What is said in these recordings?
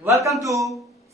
Welcome to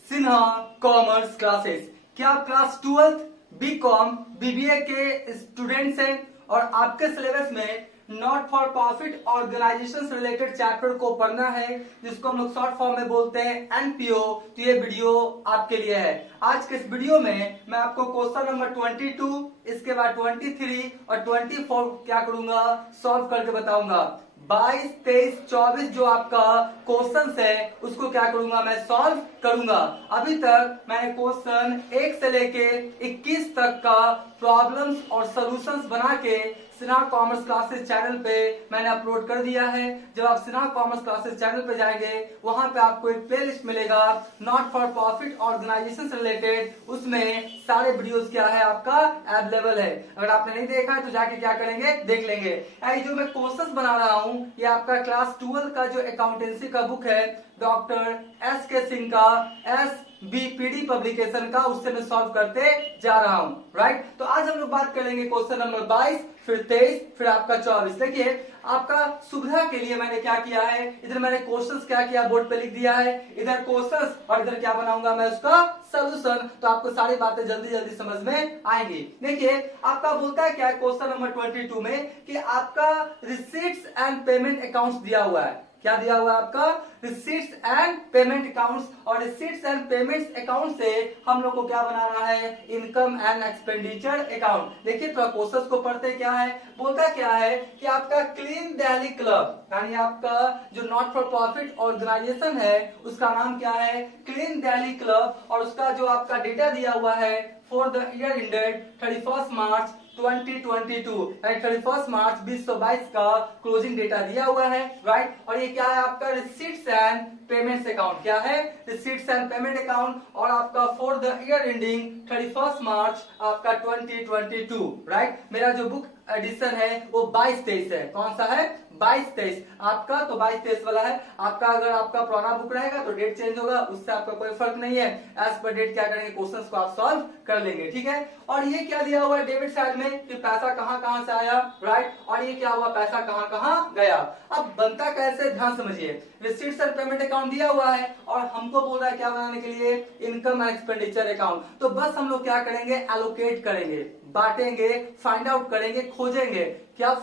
Sinha commerce classes. क्या आप class 12th BCom BBA के स्टूडेंट्स हैं और आपके सिलेबस में नॉट फॉर प्रॉफिट ऑर्गेनाइजेशन से रिलेटेड चैप्टर को पढ़ना है, जिसको हम लोग शॉर्ट फॉर्म में बोलते हैं एनपीओ। तो ये वीडियो आपके लिए है। आज के इस वीडियो में मैं आपको क्वेश्चन नंबर 22, इसके बाद 23 और 24 क्या करूंगा, सॉल्व करके बताऊंगा। 22, 23, 24 जो आपका क्वेश्चन है उसको क्या करूंगा, मैं सॉल्व करूंगा। अभी तक मैंने क्वेश्चन 1 से लेके 21 तक का प्रॉब्लम्स और सॉल्यूशंस बना के सिन्हा कॉमर्स क्लासेस चैनल पे मैंने अपलोड कर दिया है। जब आप सिन्हा कॉमर्स क्लासेस चैनल पे जाएंगे वहां पे आपको एक प्लेलिस्ट मिलेगा नॉट फॉर प्रॉफिट ऑर्गेनाइजेशन से रिलेटेड, उसमें सारे वीडियोस क्या है आपका अवेलेबल है। अगर आपने नहीं देखा है तो जाके क्या करेंगे, देख लेंगे। ये जो मैं क्वेश्चंस बना रहा हूं ये आपका क्लास 12 का जो अकाउंटेंसी का बुक है डॉक्टर एस के सिंह का, SBPD पब्लिकेशन का, उससे मैं सॉल्व करते जा रहा हूं। राइट, तो आज हम लोग बात करेंगे क्वेश्चन नंबर 22, फिर 23, फिर आपका 24। देखिए आपका सुविधा के लिए मैंने क्या किया है, इधर मैंने क्वेश्चंस क्या किया बोर्ड पे लिख दिया है, इधर क्वेश्चंस और इधर क्या बनाऊंगा मैं उसका सॉल्यूशन। तो आपको सारी बातें जल्दी जल्दी समझ में आएंगी। देखिए आपका बोलता है क्या है क्वेश्चन नंबर 22 में कि आपका रिसीट्स एंड पेमेंट अकाउंट्स दिया हुआ है। क्या दिया हुआ है आपका, रिसीट्स एंड पेमेंट अकाउंट्स। और रिसीट्स एंड पेमेंट्स अकाउंट से हम लोग को क्या बनाना है, इनकम एंड एक्सपेंडिचर अकाउंट। देखिए तो प्रोसेस को पढ़ते क्या है, बोलता क्या है कि आपका क्लीन दिल्ली क्लब, यानी आपका जो नॉट फॉर प्रॉफिट ऑर्गेनाइजेशन है उसका नाम क्या है, क्लीन दिल्ली क्लब। और उसका जो आपका डेटा दिया हुआ है फॉर द ईयर इंडेड 31 मार्च 2022, 31 मार्च 2022 का क्लोजिंग डेटा दिया हुआ है। राइट, और ये क्या है आपका रिसीट्स एंड पेमेंट्स अकाउंट। क्या है, रिसीट्स एंड पेमेंट अकाउंट। और आपका फॉर द ईयर एंडिंग 31 मार्च आपका 2022। राइट, मेरा जो बुक एडिशन है वो 22-23 है। कौन सा है, 22-23 आपका, तो 22-23 वाला है आपका। अगर आपका पुराना बुक रहेगा तो डेट चेंज होगा, उससे आपका कोई फर्क नहीं है। एज पर डेट क्या करेंगे, क्वेश्चंस को आप सॉल्व कर लेंगे। ठीक है, और ये क्या दिया हुआ है डेबिट साइड में कि पैसा कहां कहां से आया। राइट, और ये क्या हुआ, पैसा कहां कहां गया। अब बनता कैसे, ध्यान समझिए। रिसीट्स एंड पेमेंट अकाउंट दिया हुआ है और हमको बोल रहा है क्या बनाने के लिए, इनकम एंड एक्सपेंडिचर अकाउंट। तो बस हम लोग क्या करेंगे, एलोकेट करेंगे, बांटेंगे, फाइंड आउट करेंगे, खोजेंगे। क्या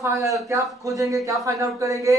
खोजेंगे, क्या फाइंड आउट करेंगे,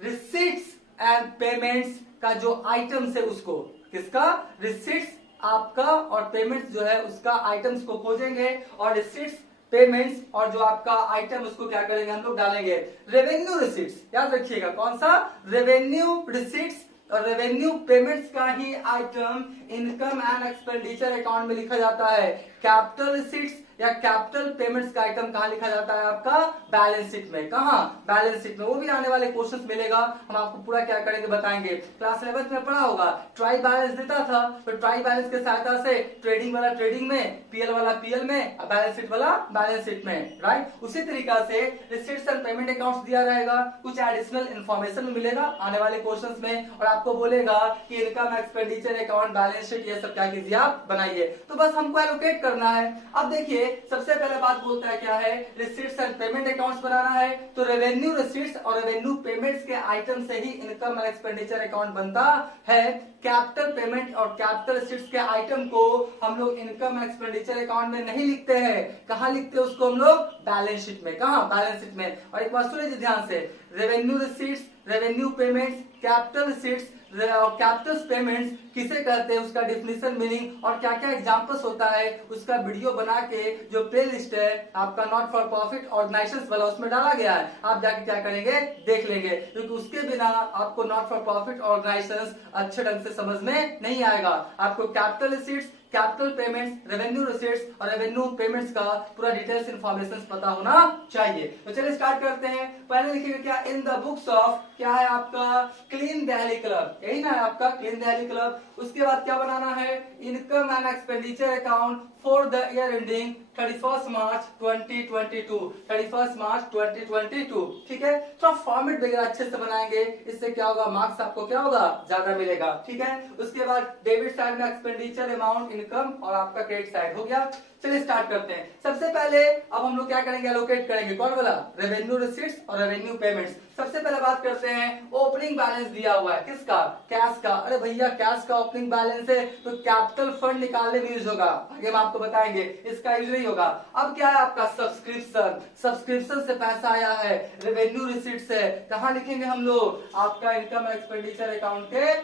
रिसीट्स एंड पेमेंट्स का जो आइटम्स है उसको, किसका, रिसीट्स आपका और पेमेंट्स जो है उसका आइटम्स को खोजेंगे। और रिसीट्स, पेमेंट्स और जो आपका आइटम उसको क्या करेंगे, हम लोग डालेंगे रेवेन्यू रिसीट्स। याद रखिएगा कौन सा, रेवेन्यू रिसीट्स। और रेवेन्यू पेमेंट्स का ही item income and expenditure account में लिखा जाता है। कैपिटल रिसीट्स या कैपिटल पेमेंट्स का आइटम कहां लिखा जाता है आपका, बैलेंस शीट में। कहां, बैलेंस शीट में। वो भी आने वाले क्वेश्चंस मिलेगा, हम आपको पूरा क्या करेंगे बताएंगे। क्लास 11th में पढ़ा होगा, ट्राई बैलेंस देता था तो ट्राई बैलेंस के सहायता से ट्रेडिंग वाला ट्रेडिंग में, पीएल वाला पीएल में, बैलेंस शीट वाला बैलेंस शीट में। राइट, उसी तरीका से रिसीट्स एंड पेमेंट अकाउंट्स दिया रहेगा, कुछ एडिशनल इन्फॉर्मेशन मिलेगा आने वाले क्वेश्चंस में और आपको बोलेगा कि income expenditure account, balance sheet, ये सब क्या कीजिए आप बनाइए। तो बस हमको एलोकेट करना है। अब देखिए सबसे पहले बात बोलता है क्या है, रिसीट्स एंड पेमेंट अकाउंट्स बनाना है। तो रेवेन्यू रिसीट्स और रेवेन्यू पेमेंट्स के आइटम से ही इनकम एंड एक्सपेंडिचर अकाउंट बनता है। कैपिटल पेमेंट और कैपिटल रिसीट्स के आइटम को हम लोग इनकम एंड एक्सपेंडिचर अकाउंट में नहीं लिखते हैं। कहां लिखते हैं उसको हम लोग, बैलेंस शीट में। कहां, बैलेंस शीट में। और एक बात सुनिए ध्यान से, revenue receipts, revenue payments, capital receipts और कैपिटल पेमेंट्स किसे कहते हैं, उसका डिफिनेशन, मीनिंग और क्या क्या एग्जांपल्स होता है उसका वीडियो बना के जो प्लेलिस्ट है आपका नॉट फॉर प्रॉफिट ऑर्गेनाइजेशंस वाला उसमें डाला गया है। आप जाके क्या करेंगे, देख लेंगे, क्योंकि उसके बिना आपको नॉट फॉर प्रॉफिट ऑर्गेनाइजेशंस अच्छे ढंग से समझ में नहीं आएगा। आपको capital receipts, capital payments, revenue receipts और रेवेन्यू पेमेंट्स का पूरा डिटेल्स इन्फॉर्मेशन पता होना चाहिए। तो चलिए स्टार्ट करते हैं। पहले लिखिएगा क्या, इन द बुक्स ऑफ, क्या है आपका, क्लीन दिल्ली क्लब। यही ना है आपका क्लीन दिल्ली क्लब। उसके बाद क्या बनाना है, income and expenditure account for the year ending 31 मार्च 2022, 31 मार्च 2022। ठीक है, तो फॉर्मेट वगैरह अच्छे से बनाएंगे, इससे क्या होगा, मार्क्स आपको क्या होगा, ज्यादा मिलेगा। ठीक है, उसके बाद डेबिट साइड में एक्सपेंडिचर अमाउंट इनकम और आपका क्रेडिट साइड हो गया। चलिए स्टार्ट करते हैं। सबसे पहले अब हम लोग क्या करेंगे, एलोकेट करेंगे। कौन बोला? रेवेन्यू रिसीट्स और रेवेन्यू पेमेंट्स। सबसे पहले बात करते हैं, ओपनिंग बैलेंस दिया हुआ है किसका? कैश का। अरे भैया कैश का ओपनिंग बैलेंस है तो कैपिटल फंड निकालने में यूज होगा, आगे हम आपको बताएंगे, इसका यूज नहीं होगा। अब क्या है आपका? सब्सक्रिप्शन। सब्सक्रिप्शन से पैसा आया है, रेवेन्यू रिसीट्स है। कहाँ लिखेंगे हम लोग? आपका इनकम एक्सपेंडिचर अकाउंट के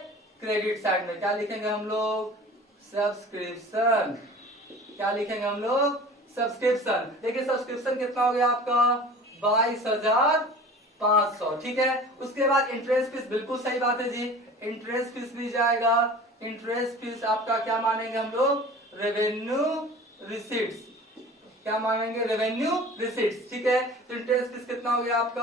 क्रेडिट साइड में क्या लिखेंगे हम लोग? सब्सक्रिप्शन। क्या लिखेंगे हम लोग? सब्सक्रिप्शन। देखिए सब्सक्रिप्शन कितना हो गया आपका? 22,500। ठीक है। उसके बाद इंटरेस्ट फीस, बिल्कुल सही बात है जी, इंटरेस्ट फीस भी जाएगा। इंटरेस्ट फीस आपका क्या मानेंगे हम लोग? Revenue receipts. क्या मानेंगे? Revenue receipts. ठीक है। तो इंटरेस्ट फीस कितना हो गया आपका?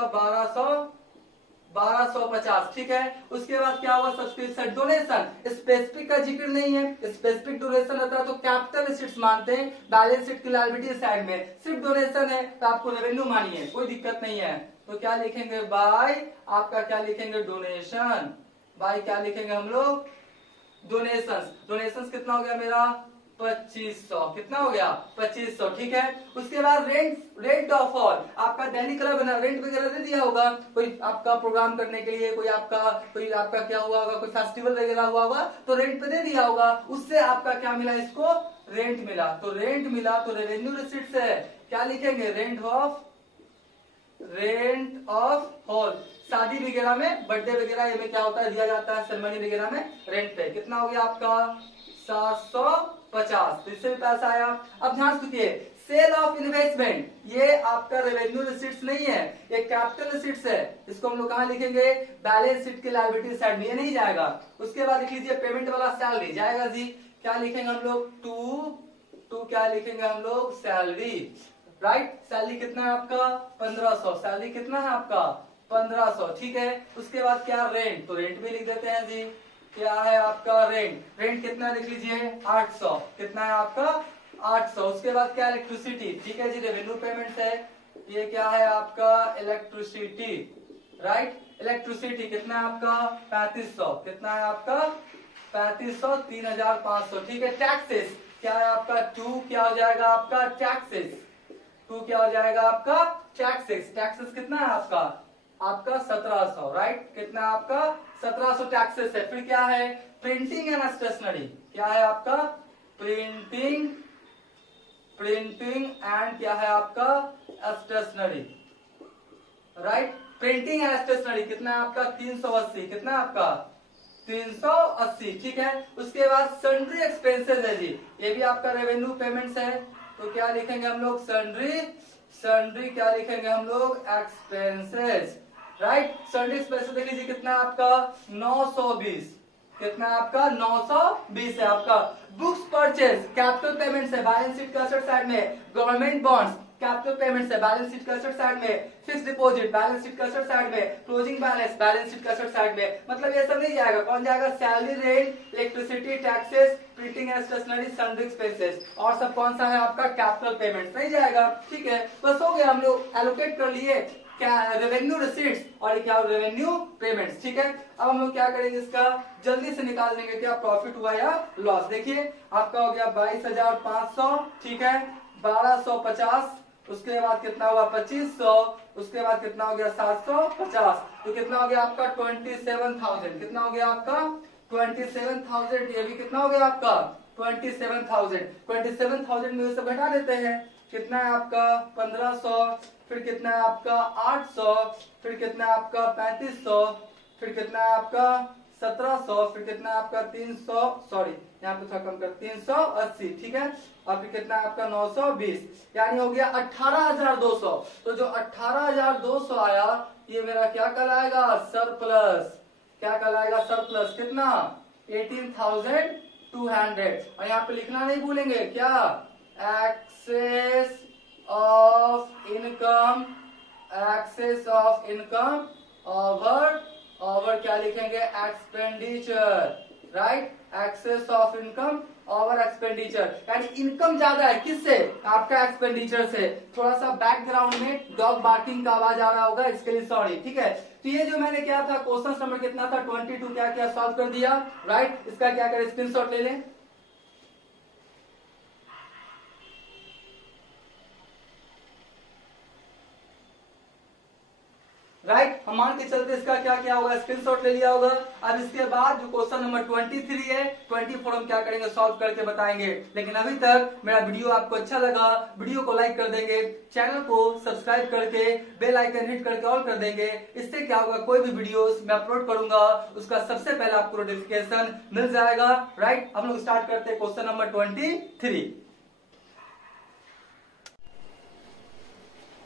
1250। ठीक है। उसके बाद क्या हुआ? सब्सक्रिप्शन। डोनेशन स्पेसिफिक का जिक्र नहीं है, स्पेसिफिक डोनेशन रहता है तो कैपिटल रिसीट्स मानते हैं, बैलेंस शीट की लायबिलिटी साइड में। सिर्फ डोनेशन है तो आपको रेवेन्यू मानिए, कोई दिक्कत नहीं है। तो क्या लिखेंगे? बाय आपका क्या लिखेंगे? डोनेशन। बाय क्या लिखेंगे हम लोग? डोनेशंस। डोनेशंस कितना हो गया मेरा? 2500। कितना हो गया? 2500। ठीक है। उसके बाद रेंट ऑफ हॉल, आपका दैनिक क्लब रेंट वगैरह दे दिया होगा, कोई आपका प्रोग्राम करने के लिए, कोई आपका क्या हुआ होगा, कोई फेस्टिवल वगैरह हुआ होगा तो रेंट पे दे दिया होगा, उससे आपका क्या मिला? इसको रेंट मिला। तो रेंट मिला तो रेवेन्यू रिसीट्स है। क्या लिखेंगे? Rent of hall. शादी वगैरह में, बर्थडे वगैरह में क्या होता है, दिया जाता है सेरेमनी वगैरह में रेंट पे। कितना हो गया आपका? 750। तो इससे भी पैसा आया। अब ध्यान रखिए, सेल ऑफ इन्वेस्टमेंट, ये आपका रेवेन्यू रिसीट्स नहीं है, ये कैपिटल रिसीट्स है। इसको हम लोग कहाँ लिखेंगे? बैलेंस शीट की लायबिलिटी साइड में, ये नहीं जाएगा। उसके बाद लिख लीजिए पेमेंट वाला सैलरी जाएगा जी। क्या लिखेंगे हम लोग? टू क्या लिखेंगे हम लोग? सैलरी। राइट। सैलरी कितना है आपका? 1500। सैलरी कितना है आपका? 1500। ठीक है। उसके बाद क्या? रेंट। तो रेंट भी लिख देते हैं जी। क्या है आपका? रेंट। रेंट कितना लिख लीजिए? 800। कितना है आपका? 800। उसके बाद क्या? इलेक्ट्रिसिटी। ठीक है जी, रेवेन्यू पेमेंट है। ये क्या है आपका? इलेक्ट्रिसिटी। राइट। इलेक्ट्रिसिटी कितना है आपका? 3500। कितना है आपका? 3500। 3500। ठीक है। टैक्सेस क्या है आपका? क्या हो जाएगा आपका? टैक्सेस। क्या हो जाएगा आपका? टैक्सेस। टैक्सेस कितना है आपका? 1700। राइट। कितना है आपका? 1700 टैक्सेस है। फिर क्या है? Printing and stationery. क्या है आपका? प्रिंटिंग एंड क्या है आपका? Stationery. Right. Printing and stationery कितना है आपका? 380। कितना है आपका? 380। ठीक है। उसके बाद सन्ड्री एक्सपेंसेस है जी, ये भी आपका रेवेन्यू पेमेंट्स है। तो क्या लिखेंगे हम लोग? सन्ड्री क्या लिखेंगे हम लोग? एक्सपेंसेस। राइट। सन्ड्री एक्सपेंसेस देख लीजिए कितना है आपका? 920। कितना है आपका? 920 है आपका। बुक्स परचेज कैपिटल पेमेंट्स है, बैलेंस शीट का असेट साइड में। गवर्नमेंट बॉन्ड्स कैपिटल पेमेंट्स है, बैलेंस शीट का असेट साइड में। फिक्स डिपॉजिट बैलेंस शीट का असेट साइड में। क्लोजिंग बैलेंस बैलेंस शीट का असेट साइड में। मतलब ये सब नहीं जाएगा। कौन जाएगा? Salary, rent, electricity, taxes, printing and stationery, sundry expenses. और सब कौन सा है आपका? कैपिटल पेमेंट्स नहीं जाएगा। ठीक है। बस हो गया, हम लोग एलोकेट कर लिए क्या? रेवेन्यू रिसीट्स और क्या? Revenue payments. ठीक है। अब हम लोग क्या करेंगे? इसका जल्दी से निकाल देंगे, क्या प्रॉफिट हुआ या लॉस। देखिए आपका हो गया 22,500। ठीक है। 1250। उसके बाद कितना हुआ? 2500। उसके बाद कितना हो गया? 750। तो कितना हो गया आपका? 27,000। कितना हो गया आपका? 27,000। ये भी कितना हो गया आपका? 27,000। 27,000 में ये सब घटा देते हैं। कितना है आपका? 1500। फिर कितना है आपका? 800। फिर कितना है आपका? 3500। फिर कितना है आपका? 1700। फिर कितना है आपका? 300, सॉरी यहाँ पे थोड़ा कम कर, 380। ठीक है। और फिर कितना है आपका? 920। यानी हो गया 18,200। तो जो 18,200 आया ये मेरा क्या कहलाएगा? सरप्लस। क्या कहलाएगा? सरप्लस। कितना? 18,200। और यहाँ पे लिखना नहीं भूलेंगे क्या? एक्सेस ऑफ इनकम ओवर क्या लिखेंगे? Expenditure. Right. Excess of income over expenditure, यानी इनकम ज्यादा है किससे? आपका एक्सपेंडिचर से। थोड़ा सा बैकग्राउंड में डॉग बार्किंग का आवाज आ रहा होगा, इसके लिए सॉरी। ठीक है। तो ये जो मैंने क्या था, क्वेश्चन नंबर कितना था? 22 क्या क्या सॉल्व कर दिया। राइट। इसका क्या करें? स्क्रीनशॉट ले लें। राइट। हम मान के चलते इसका क्या क्या होगा, स्क्रीनशॉट ले लिया होगा। अब इसके बाद जो क्वेश्चन नंबर 23 है, 24 हम क्या करेंगे, सॉल्व करके बताएंगे। लेकिन अभी तक मेरा वीडियो आपको अच्छा लगा, वीडियो को लाइक कर देंगे, चैनल को सब्सक्राइब करके बेल आइकन हिट करके ऑल कर देंगे। इससे क्या होगा, कोई भी वीडियो मैं अपलोड करूंगा उसका सबसे पहले आपको नोटिफिकेशन मिल जाएगा। राइट, हम लोग स्टार्ट करते हैं क्वेश्चन नंबर 23।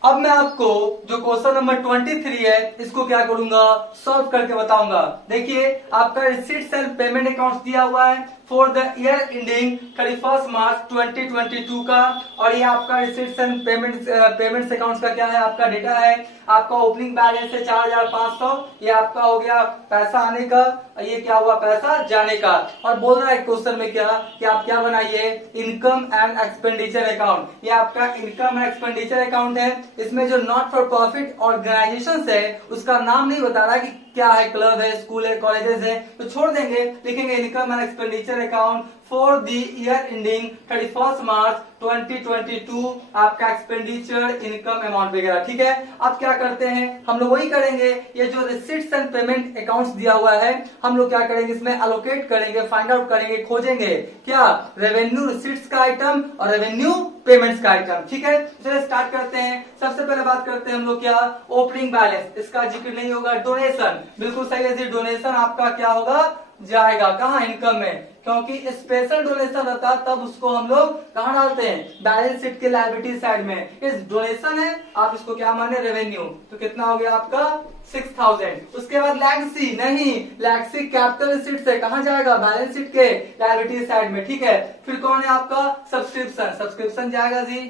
अब मैं आपको जो क्वेश्चन नंबर 23 है इसको क्या करूंगा, सॉल्व करके बताऊंगा। देखिए, आपका रिसीट्स एंड पेमेंट अकाउंट दिया हुआ है फॉर द ईयर एंडिंग 31 मार्च 2022 का, और ये आपका रिसीट्स एंड पेमेंट्स अकाउंट का क्या है, आपका डेटा है। आपका ओपनिंग बैलेंस है 4500, ये आपका हो गया पैसा आने का, ये क्या हुआ, पैसा जाने का। और बोल रहा है क्वेश्चन में क्या कि आप क्या बनाइए, इनकम एंड एक्सपेंडिचर अकाउंट। ये आपका इनकम एंड एक्सपेंडिचर अकाउंट है। इसमें जो नॉट फॉर प्रॉफिट ऑर्गेनाइजेशन है उसका नाम नहीं बता रहा कि क्या है, क्लब है, स्कूल है, कॉलेजेस है, तो छोड़ देंगे, लिखेंगे income and expenditure account for the year ending 31 मार्च 2022, आपका एक्सपेंडिचर, इनकम, अमाउंट वगैरह। ठीक है, अब क्या करते हैं, हम लोग वही करेंगे। ये जो रिसीट्स एंड पेमेंट अकाउंट्स दिया हुआ है, हम लोग क्या करेंगे, इसमें अलोकेट करेंगे, फाइंड आउट करेंगे, खोजेंगे क्या, रेवेन्यू रिसीट्स का आइटम और रेवेन्यू पेमेंट्स का आइटम। ठीक है, चलिए स्टार्ट करते हैं। सबसे पहले बात करते हैं हम लोग क्या, ओपनिंग बैलेंस, इसका जिक्र नहीं होगा। डोनेशन, बिल्कुल सही है जी, डोनेशन आपका क्या होगा, जाएगा कहाँ, इनकम में, क्योंकि स्पेशल डोनेशन रहता तब उसको हम लोग कहाँ डालते हैं, बैलेंस शीट के लायबिलिटी साइड में। इस डोनेशन है, आप इसको क्या माने, रेवेन्यू। तो कितना हो गया आपका 6000। उसके बाद लैक्सी, नहीं, लैक्सी कैपिटल रिसीट्स है, कहाँ जाएगा, बैलेंस शीट के लायबिलिटी साइड में। ठीक है, फिर कौन है आपका, सब्सक्रिप्शन, सब्सक्रिप्शन जाएगा जी,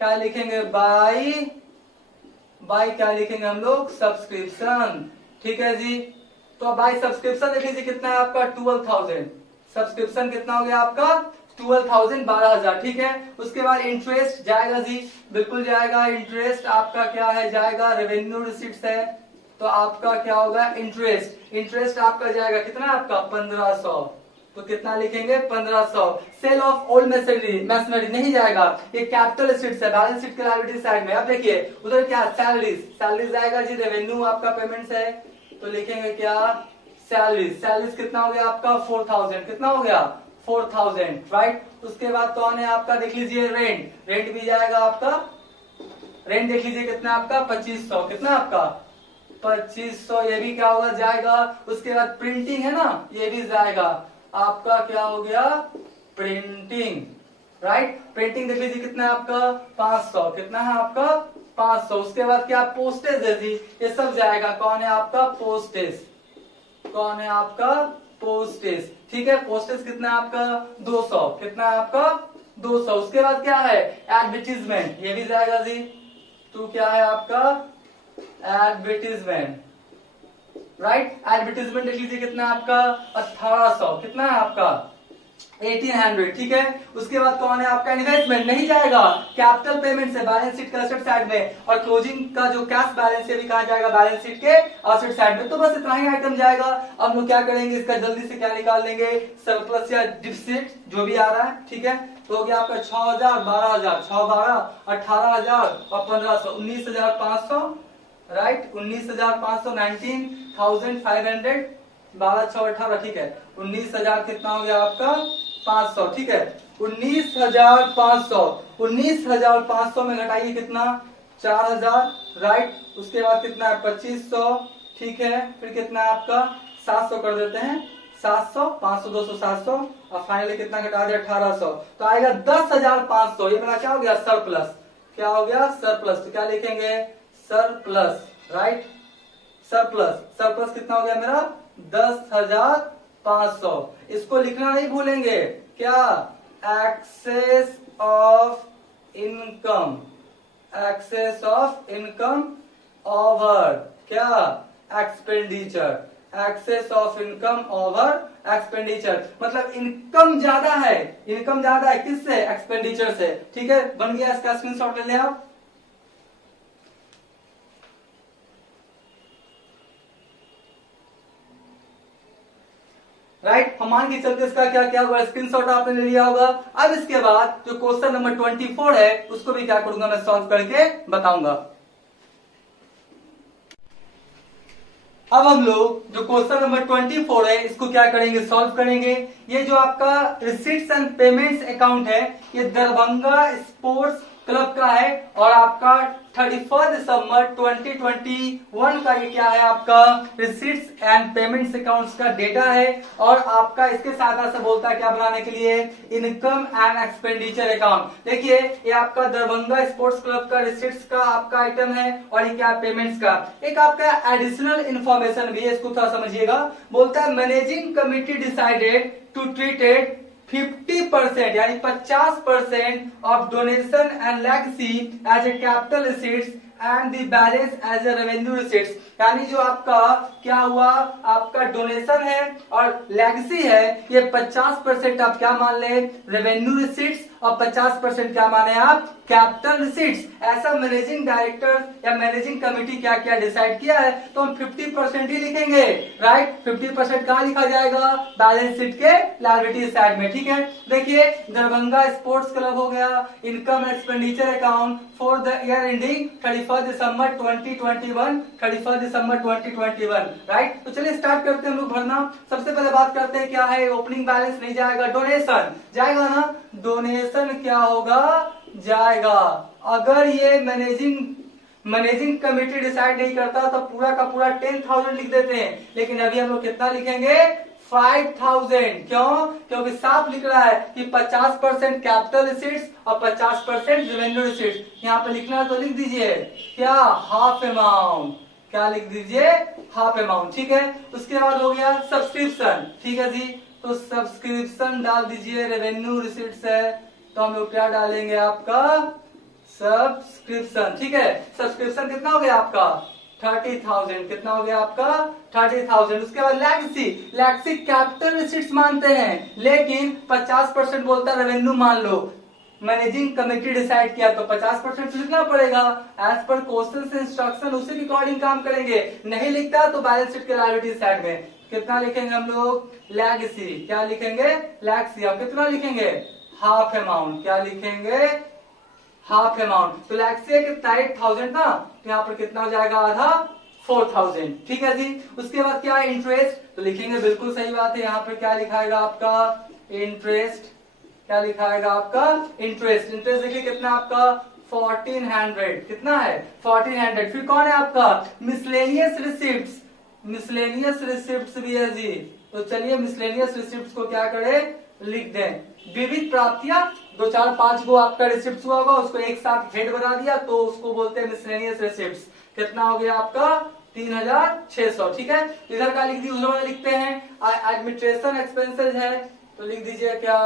क्या लिखेंगे, बाय क्या लिखेंगे हम लोग, सब्सक्रिप्शन। ठीक है जी, तो बाय सब्सक्रिप्शन देख लीजिए कितना है आपका 12000। सब्सक्रिप्शन कितना हो गया आपका 12000, 12000। ठीक है, उसके बाद इंटरेस्ट जाएगा जी, बिल्कुल जाएगा। इंटरेस्ट आपका क्या है, जाएगा, रेवेन्यू रिसीट्स है तो आपका क्या होगा, इंटरेस्ट। इंटरेस्ट आपका जाएगा कितना, आपका 1500, तो कितना लिखेंगे, 1500। सेल ऑफ ओल्ड मशीनरी नहीं जाएगा, ये कैपिटल रिसीट्स है, बैलेंस शीट के लायबिलिटी साइड में। अब देखिए उधर क्या, सैलरीज जाएगा जी, रेवेन्यू आपका पेमेंट्स है, तो लिखेंगे क्या, सैलरीज कितना हो गया आपका 4000, कितना हो गया 4000। राइट, उसके बाद कौन है आपका, देख लीजिए रेंट भी जाएगा आपका। रेंट देख लीजिए कितना आपका 2500, कितना आपका 2500, ये भी क्या होगा, जाएगा। उसके बाद प्रिंटिंग है ना, ये भी जाएगा आपका, क्या हो गया, प्रिंटिंग। राइट, प्रिंटिंग देख लीजिए कितना है आपका 500, कितना है आपका 500। उसके बाद क्या, पोस्टेज है जी, ये सब जाएगा। कौन है आपका, पोस्टेज, कौन है आपका, पोस्टेज। ठीक है, पोस्टेज कितना है आपका 200, कितना है आपका 200। उसके बाद क्या है, एडवर्टीजमेंट, ये भी जाएगा जी, तो क्या है आपका एडवर्टीजमेंट। राइट, एडवर्टीजमेंट देख लीजिए कितना है आपका 1800, कितना है आपका 1800। ठीक है, उसके बाद कौन है आपका, इन्वेस्टमेंट नहीं जाएगा, कैपिटल पेमेंट से बैलेंस शीट के एसेट साइड में, और क्लोजिंग का जो कैश बैलेंस है भी कहा जाएगा, बैलेंस शीट के एसेट साइड में। तो बस इतना ही आइटम जाएगा। अब लोग क्या करेंगे, इसका जल्दी से क्या निकाल लेंगे, सरप्लस या डिफिसिट जो भी आ रहा है। ठीक है, तो हो गया आपका 6000, 12000, 6 12 18000 और 1500, 19500। राइट, 19500, 19500, 12 6 18। ठीक है, 19000 कितना हो गया आपका 500। ठीक है, 19500, 19500 में घटाइए कितना 4000। राइट, उसके बाद कितना है 2500। ठीक है, फिर कितना है आपका 700 कर देते हैं, 700, 500, 200, 700, और फाइनली कितना घटा दिया 1800, तो आएगा 10500। ये मेरा क्या हो गया, सरप्लस। क्या हो गया, सरप्लस। तो क्या लिखेंगे, सरप्लस। राइट, सरप्लस कितना हो गया मेरा 10500। इसको लिखना नहीं भूलेंगे, क्या, excess of income, excess of income over क्या, expenditure, excess of income over expenditure. मतलब इनकम ज्यादा है, इनकम ज्यादा है किससे, एक्सपेंडिचर से। ठीक है, बन गया, इसका स्क्रीनशॉट ले लें आप। राइट, हम मान के चलते इसका क्या क्या होगा, स्क्रीनशॉट आपने ले लिया होगा। अब इसके बाद जो क्वेश्चन नंबर 24 है उसको भी क्या करूंगा, मैं सॉल्व करके बताऊंगा। अब हम लोग जो क्वेश्चन नंबर 24 है इसको क्या करेंगे, सॉल्व करेंगे। ये जो आपका रिसीट्स एंड पेमेंट्स अकाउंट है ये दरभंगा स्पोर्ट्स क्लब का है और आपका 31 दिसंबर 2021 का ये क्या है आपका रिसीट्स एंड पेमेंट्स अकाउंट्स का डेटा है। और आपका इसके सहायता से बोलता है क्या बनाने के लिए, इनकम एंड एक्सपेंडिचर अकाउंट। देखिए ये आपका दरभंगा स्पोर्ट्स क्लब का रिसीट्स का आपका आइटम है और ये क्या पेमेंट्स का। एक आपका एडिशनल इंफॉर्मेशन भी है, इसको थोड़ा समझिएगा। बोलता है managing committee decided to treated 50% यानी 50% of donation and legacy as a capital receipts and the balance as a revenue receipts. यानी जो आपका क्या हुआ, आपका डोनेशन है और लेगेसी है ये 50% आप क्या मान ले, रेवेन्यू रिसीट्स, और 50% क्या माने आप, कैपिटल रिसीट्स। ऐसा मैनेजिंग डायरेक्टर या मैनेजिंग कमेटी क्या क्या डिसाइड किया है, तो हम 50% ही लिखेंगे, राइट। 50% कहाँ लिखा जाएगा, बैलेंस शीट के लायबिलिटी साइड में, ठीक है। देखिए दरभंगा स्पोर्ट्स क्लब हो गया, income expenditure account for the year ending 31 December 2021, 31 December 2021, right. तो चलिए स्टार्ट करते हैं हम लोग भरना। सबसे पहले बात करते हैं क्या है, ओपनिंग बैलेंस नहीं जाएगा, डोनेशन जाएगा ना, डोनेशन क्या होगा, जाएगा। अगर ये मैनेजिंग कमेटी डिसाइड नहीं करता तो पूरा का पूरा 10,000 लिख देते हैं, लेकिन अभी हम लोग कितना लिखेंगे, 5,000। क्यों, क्योंकि साफ लिख रहा है कि 50% कैपिटल रिसीट्स और 50% रेवेन्यू रिसीट्स। यहाँ पे लिखना है तो लिख दीजिए क्या, हाफ अमाउंट, क्या लिख दीजिए, हाफ अमाउंट, ठीक है। उसके बाद हो गया सब्सक्रिप्शन, ठीक है जी, तो सब्सक्रिप्शन डाल दीजिए, रेवेन्यू रिसीट्स है तो हम लोग क्या डालेंगे, आपका सब्सक्रिप्शन, ठीक है। सब्सक्रिप्शन कितना हो गया आपका, 30,000, कितना हो गया आपका 30,000। उसके बाद लैक्सी कैपिटल रिसीट्स मानते हैं, लेकिन 50% बोलता है रेवेन्यू मान लो। मैनेजिंग कमेटी डिसाइड किया तो 50% लिखना पड़ेगा, एज पर क्वेश्चन इंस्ट्रक्शन उसी के अकॉर्डिंग काम करेंगे। नहीं लिखता तो बैलेंस शीट के लायबिलिटी साइड में कितना लिखेंगे हम लोग, लैगसी, क्या लिखेंगे, लैक्सी। अब कितना लिखेंगे, हाफ अमाउंट, क्या लिखेंगे, हाफ अमाउंट। तो लैक्सी कितना 8,000 ना, तो यहाँ पर कितना हो जाएगा, आधा, 4,000, ठीक है जी। उसके बाद क्या है, इंटरेस्ट, तो लिखेंगे, बिल्कुल सही बात है। यहाँ पर क्या लिखाएगा आपका, इंटरेस्ट, क्या लिखाएगा आपका, इंटरेस्ट। इंटरेस्ट देखिए कितना आपका 1400, कितना है 1400। फिर कौन है आपका, मिसलेनियस रिसिप्ट्स, मिसलेनियस रिसिप्ट्स भी है जी, तो चलिए मिसलेनियस रिसिप्ट्स को क्या करें, लिख दें। विविध प्राप्तियां 2 4 5 गो आपका रिसिप्ट हुआ होगा, उसको एक साथ हेड बना दिया तो उसको बोलते हैं मिसलेनियस रिसिप्ट्स। कितना हो गया आपका 3,600, ठीक है। इधर का लिख दी, उधर वाला लिखते हैं। एडमिनिस्ट्रेशन एक्सपेंसेस है तो लिख दीजिए क्या,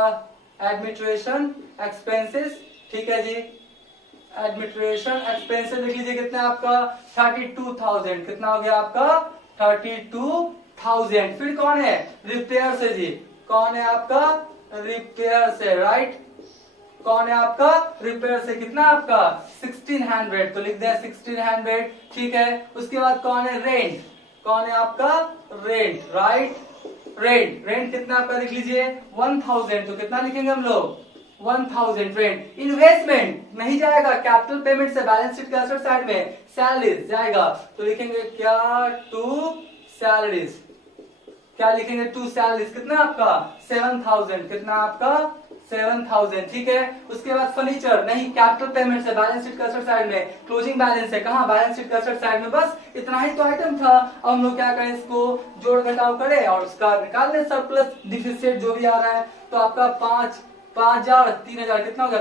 एडमिनिस्ट्रेशन एक्सपेंसेस, ठीक है जी। एडमिनिस्ट्रेशन एक्सपेंसेस लिख लीजिए, कितना आपका 32,000, कितना हो गया आपका 32,000। फिर कौन है, रिपेयर से जी, कौन है आपका, रिपेयर से, राइट। कौन है आपका, रिपेयर से, कितना आपका 1600, तो लिख दें 1600, ठीक है। उसके बाद कौन है, रेंट, कौन है आपका, रेंट, राइट। रेंट कितना आपका लिख लीजिए 1,000, तो कितना लिखेंगे हम लोग 1,000 रेंट। इन्वेस्टमेंट नहीं जाएगा, कैपिटल पेमेंट से बैलेंस शीट के असेट साइड में सैलरीज जाएगा, तो लिखेंगे क्या, टू सैलरीज, क्या लिखेंगे, टू सैलरीज, कितना आपका 7,000, कितना आपका 7,000, ठीक है। उसके बाद फर्नीचर नहीं, कैपिटल पेमेंट से बैलेंस शीट का असेट साइड में, क्लोजिंग बैलेंस है कहाँ, बैलेंस शीट का असेट साइड में। बस इतना ही तो आइटम था। अब हम लोग क्या करें, इसको जोड़ घटाव करें और उसका निकाल लें सरप्लस डिफिसिट जो भी आ रहा है। तो आपका 5,000 3,000 कितना हो गया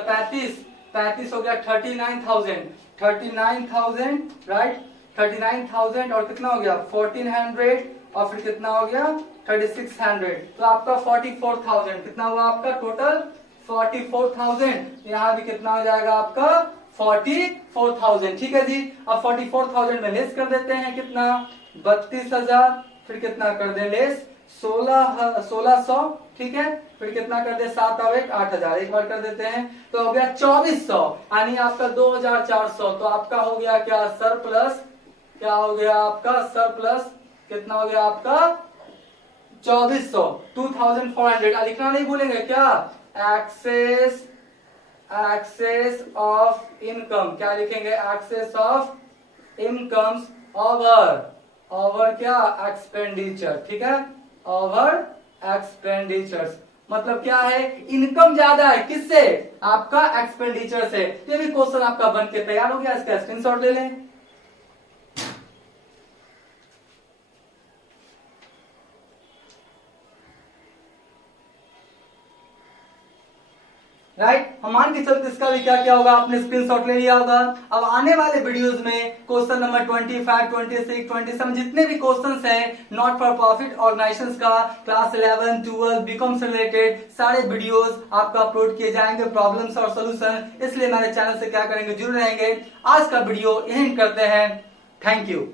35 हो गया 39,000, राइट। 39,000 और कितना हो गया 1,400 और फिर कितना हो गया 3,600, तो आपका 44,000, कितना हुआ आपका टोटल 44,000। यहाँ भी कितना हो जाएगा आपका 44,000, ठीक है जी। अब 44,000 में लेस कर देते हैं, कितना 32,000, फिर कितना कर दे लेस 1600, ठीक है। फिर कितना कर दे 7 और 1 8,000, एक बार कर देते हैं तो हो गया 2,400, यानी आपका 2,400। तो आपका हो गया क्या सरप्लस, क्या हो गया आपका सरप्लस, कितना हो गया आपका 2,400, 2,400। लिखना नहीं भूलेंगे क्या, एक्सेस ऑफ इनकम, क्या लिखेंगे एक्सेस ऑफ इनकम्स ओवर क्या एक्सपेंडिचर, ठीक है, ओवर एक्सपेंडिचर्स मतलब क्या है, इनकम ज्यादा है किससे, आपका एक्सपेंडिचर से। ये भी क्वेश्चन आपका बन के तैयार हो गया, इसका स्क्रीनशॉट ले लें। राइट, हम मान के चलते इसका भी क्या क्या होगा, आपने स्क्रीनशॉट ले लिया होगा। अब आने वाले वीडियोस में क्वेश्चन नंबर 25, 26, 27 जितने भी क्वेश्चंस हैं नॉट फॉर प्रॉफिट ऑर्गेनाइजेशंस का क्लास 11, 12 बीकॉम से रिलेटेड सारे वीडियोस आपका अपलोड किए जाएंगे, प्रॉब्लम्स और सोल्यूशन। इसलिए मेरे चैनल से क्या करेंगे, जुड़े रहेंगे। आज का वीडियो यहीं करते हैं। Thank you.